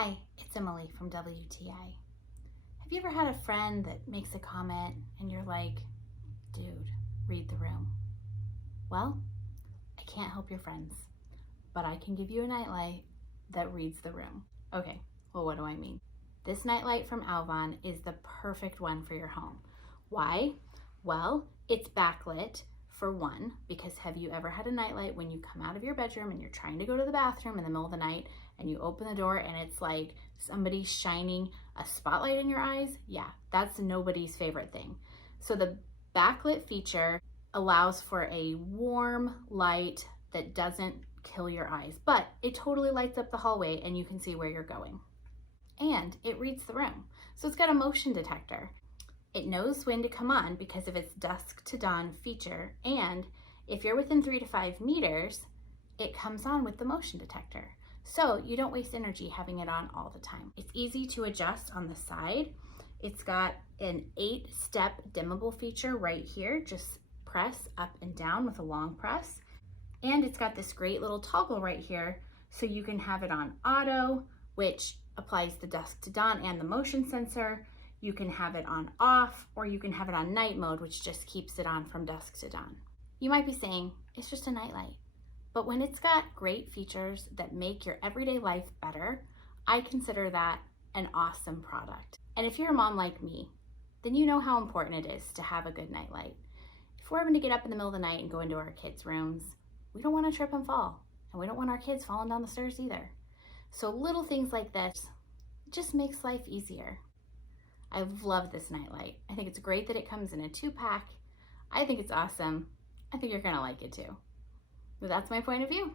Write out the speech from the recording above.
Hi, it's Emily from WTI. Have you ever had a friend that makes a comment and you're like, dude, read the room? Well, I can't help your friends, but I can give you a nightlight that reads the room. Okay, well, what do I mean? This nightlight from AUVON is the perfect one for your home. Why? Well, it's backlit for one, because have you ever had a nightlight when you come out of your bedroom and you're trying to go to the bathroom in the middle of the night and you open the door and it's like somebody shining a spotlight in your eyes? Yeah, that's nobody's favorite thing. So the backlit feature allows for a warm light that doesn't kill your eyes, but it totally lights up the hallway and you can see where you're going. And it reads the room. So it's got a motion detector. It knows when to come on because of its dusk-to-dawn feature, and if you're within 3 to 5 meters, it comes on with the motion detector. So you don't waste energy having it on all the time. It's easy to adjust on the side. It's got an 8-step dimmable feature right here. Just press up and down with a long press. And it's got this great little toggle right here, so you can have it on auto, which applies the dusk to dawn and the motion sensor. You can have it on off, or you can have it on night mode, which just keeps it on from dusk to dawn. You might be saying, it's just a nightlight. But when it's got great features that make your everyday life better, I consider that an awesome product. And if you're a mom like me, then you know how important it is to have a good nightlight. If we're having to get up in the middle of the night and go into our kids' rooms, we don't want to trip and fall. And we don't want our kids falling down the stairs either. So little things like this just makes life easier. I love this nightlight. I think it's great that it comes in a 2-pack. I think it's awesome. I think you're gonna like it too. But that's my point of view.